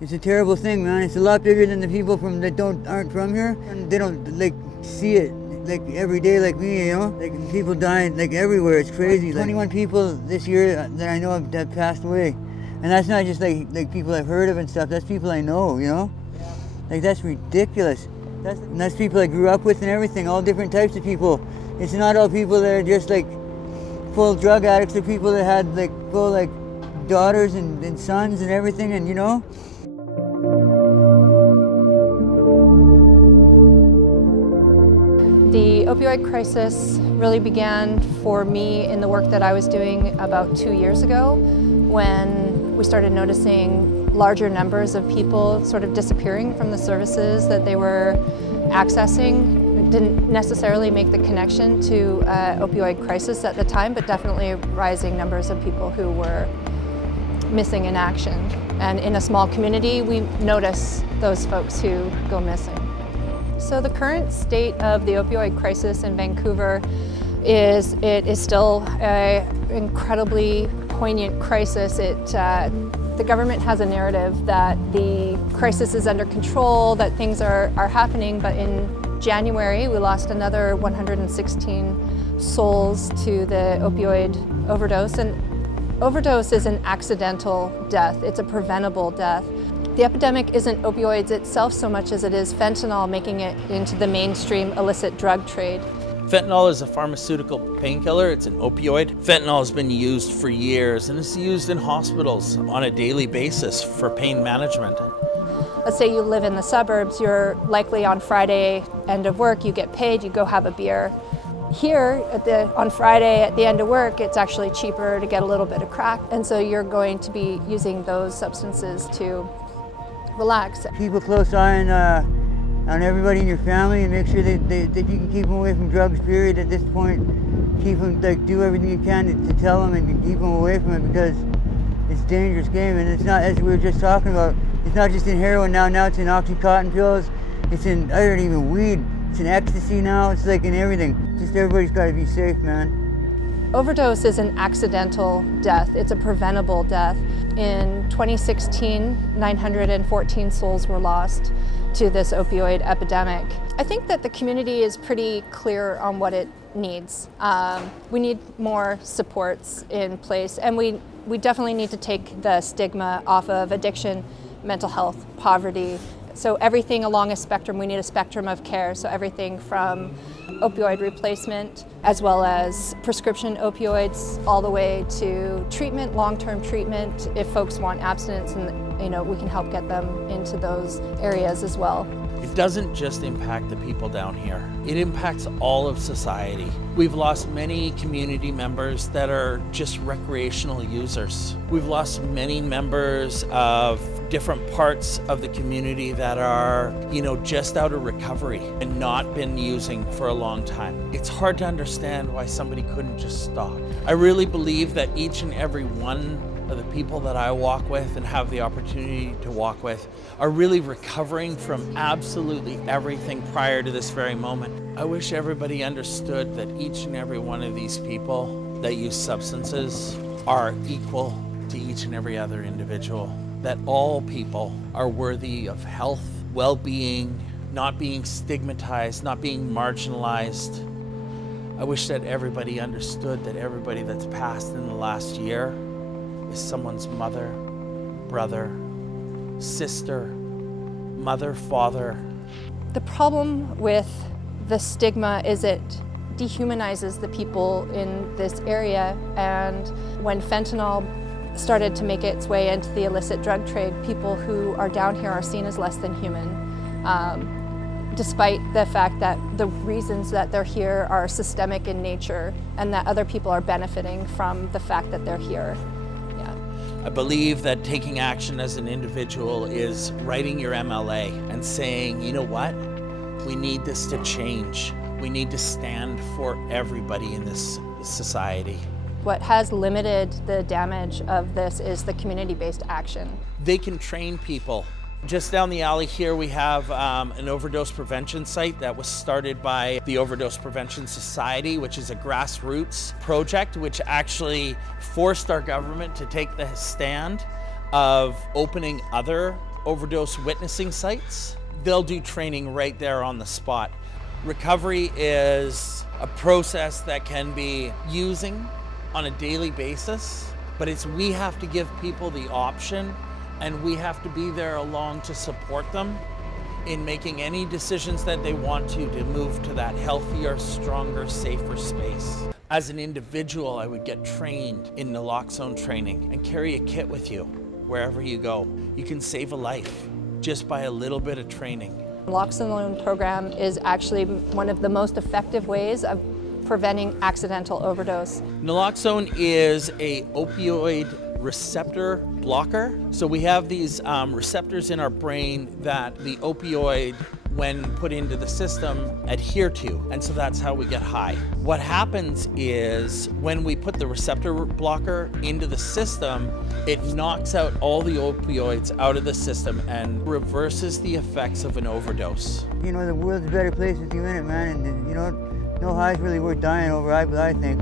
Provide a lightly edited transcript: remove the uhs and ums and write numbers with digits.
It's a terrible thing, man. It's a lot bigger than the people that aren't from here, and they don't like see it like every day like me, you know? Like people dying like everywhere. It's crazy. 21 people this year that I know that passed away. And that's not just like people I've heard of and stuff. That's people I know, you know? Like that's ridiculous. That's people I grew up with and everything, all different types of people. It's not all people that are just like full drug addicts. They're people that had like full like daughters and sons and everything, and you know? The opioid crisis really began for me in the work that I was doing about 2 years ago, when we started noticing larger numbers of people sort of disappearing from the services that they were accessing. It didn't necessarily make the connection to opioid crisis at the time, but definitely rising numbers of people who were missing in action. And in a small community, we notice those folks who go missing. So the current state of the opioid crisis in Vancouver is still an incredibly poignant crisis. The government has a narrative that the crisis is under control, that things are happening, but in January we lost another 116 souls to the opioid overdose. And overdose is an accidental death. It's a preventable death. The epidemic isn't opioids itself so much as it is fentanyl making it into the mainstream illicit drug trade. Fentanyl is a pharmaceutical painkiller. It's an opioid. Fentanyl has been used for years and it's used in hospitals on a daily basis for pain management. Let's say you live in the suburbs, you're likely on Friday, end of work, you get paid, you go have a beer. Here, on Friday at the end of work, it's actually cheaper to get a little bit of crack, and so you're going to be using those substances to relax. Keep a close eye on everybody in your family and make sure that you can keep them away from drugs, period, at this point. Keep them, do everything you can to tell them and to keep them away from it, because it's a dangerous game. And it's not, as we were just talking about, it's not just in heroin now it's in Oxycontin pills, it's in, I don't even weed, it's in ecstasy now, it's like in everything. Just everybody's got to be safe, man. Overdose is an accidental death. It's a preventable death. In 2016, 914 souls were lost to this opioid epidemic. I think that the community is pretty clear on what it needs. We need more supports in place, and we definitely need to take the stigma off of addiction, mental health, poverty. So everything along a spectrum, we need a spectrum of care. So everything from opioid replacement, as well as prescription opioids, all the way to treatment, long-term treatment, if folks want abstinence, and we can help get them into those areas as well. It doesn't just impact the people down here. It impacts all of society. We've lost many community members that are just recreational users. We've lost many members of different parts of the community that are, just out of recovery and not been using for a long time. It's hard to understand why somebody couldn't just stop. I really believe that each and every one of the people that I walk with and have the opportunity to walk with are really recovering from absolutely everything prior to this very moment. I wish everybody understood that each and every one of these people that use substances are equal to each and every other individual, that all people are worthy of health, well-being, not being stigmatized, not being marginalized. I wish that everybody understood that everybody that's passed in the last year is someone's mother, brother, sister, mother, father. The problem with the stigma is it dehumanizes the people in this area, and when fentanyl started to make its way into the illicit drug trade, people who are down here are seen as less than human, despite the fact that the reasons that they're here are systemic in nature and that other people are benefiting from the fact that they're here. I believe that taking action as an individual is writing your MLA and saying, you know what, we need this to change. We need to stand for everybody in this society. What has limited the damage of this is the community-based action. They can train people. Just down the alley here we have an overdose prevention site that was started by the Overdose Prevention Society, which is a grassroots project which actually forced our government to take the stand of opening other overdose witnessing sites. They'll do training right there on the spot. Recovery is a process that can be using on a daily basis, but we have to give people the option, and we have to be there along to support them in making any decisions that they want to move to that healthier, stronger, safer space. As an individual, I would get trained in naloxone training and carry a kit with you wherever you go. You can save a life just by a little bit of training. The naloxone program is actually one of the most effective ways of preventing accidental overdose. Naloxone is a opioid receptor blocker. So we have these receptors in our brain that the opioid, when put into the system, adhere to. And so that's how we get high. What happens is when we put the receptor blocker into the system, it knocks out all the opioids out of the system and reverses the effects of an overdose. You know, the world's a better place with you in it, man, and you know, no high's really worth dying over, I think.